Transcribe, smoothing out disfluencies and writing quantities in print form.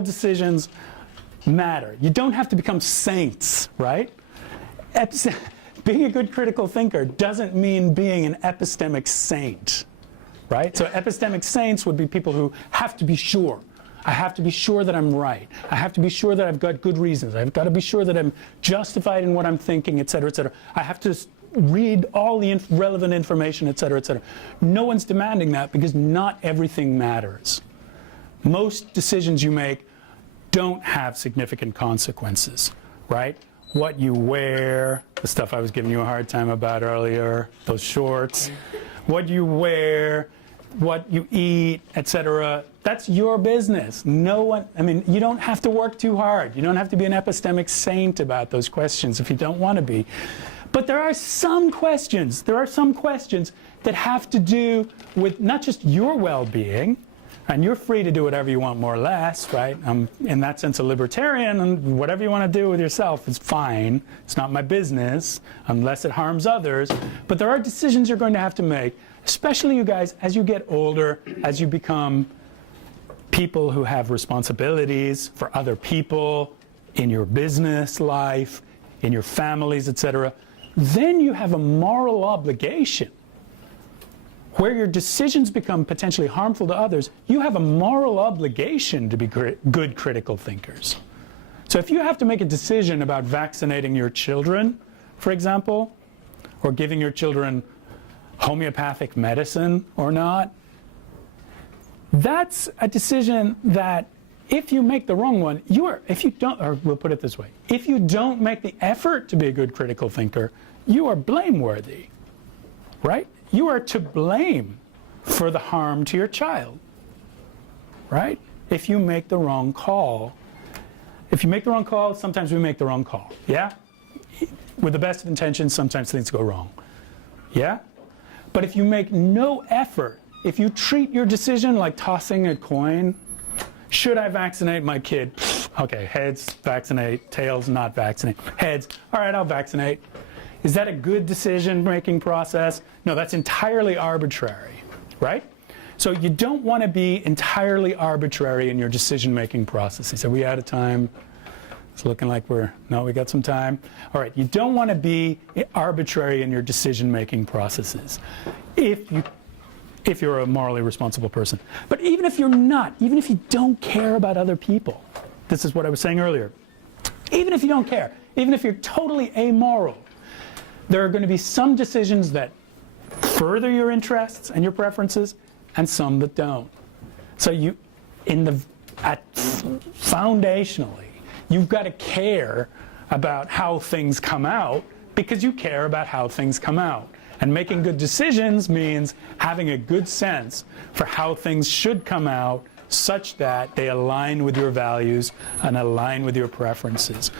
decisions matter. You don't have to become saints, right? Being a good critical thinker doesn't mean being an epistemic saint, right? So epistemic saints would be people who have to be sure. I have to be sure that I'm right. I have to be sure that I've got good reasons. I've got to be sure that I'm justified in what I'm thinking, et cetera, et cetera. I have to read all the relevant information, et cetera, et cetera. No one's demanding that because not everything matters. Most decisions you make don't have significant consequences, right? What you wear, the stuff I was giving you a hard time about earlier, those shorts, what you wear, what you eat, etc. That's your business. No one, I mean, you don't have to work too hard. You don't have to be an epistemic saint about those questions if you don't want to be. But there are some questions that have to do with not just your well-being, and you're free to do whatever you want more or less, right? I'm in that sense a libertarian, and whatever you want to do with yourself is fine. It's not my business unless it harms others. But there are decisions you're going to have to make, especially you guys, as you get older, as you become people who have responsibilities for other people in your business life, in your families, etc. Then you have a moral obligation. Where your decisions become potentially harmful to others, you have a moral obligation to be good critical thinkers. So if you have to make a decision about vaccinating your children, for example, or giving your children homeopathic medicine or not, that's a decision that if you make the wrong one, if you don't, or we'll put it this way, if you don't make the effort to be a good critical thinker, you are blameworthy, right? You are to blame for the harm to your child, right? If you make the wrong call. If you make the wrong call, sometimes we make the wrong call, yeah? With the best of intentions, sometimes things go wrong, yeah? But if you make no effort, if you treat your decision like tossing a coin, should I vaccinate my kid? Okay, heads, vaccinate, tails, not vaccinate. Heads, all right, I'll vaccinate. Is that a good decision-making process? No, that's entirely arbitrary, right? So you don't want to be entirely arbitrary in your decision-making processes. Are we out of time? It's looking like no, we got some time. All right, you don't want to be arbitrary in your decision-making processes if you're a morally responsible person. But even if you're not, even if you don't care about other people, this is what I was saying earlier, even if you don't care, even if you're totally amoral, there are going to be some decisions that further your interests and your preferences, and some that don't. So foundationally, you've got to care about how things come out because you care about how things come out. And making good decisions means having a good sense for how things should come out such that they align with your values and align with your preferences.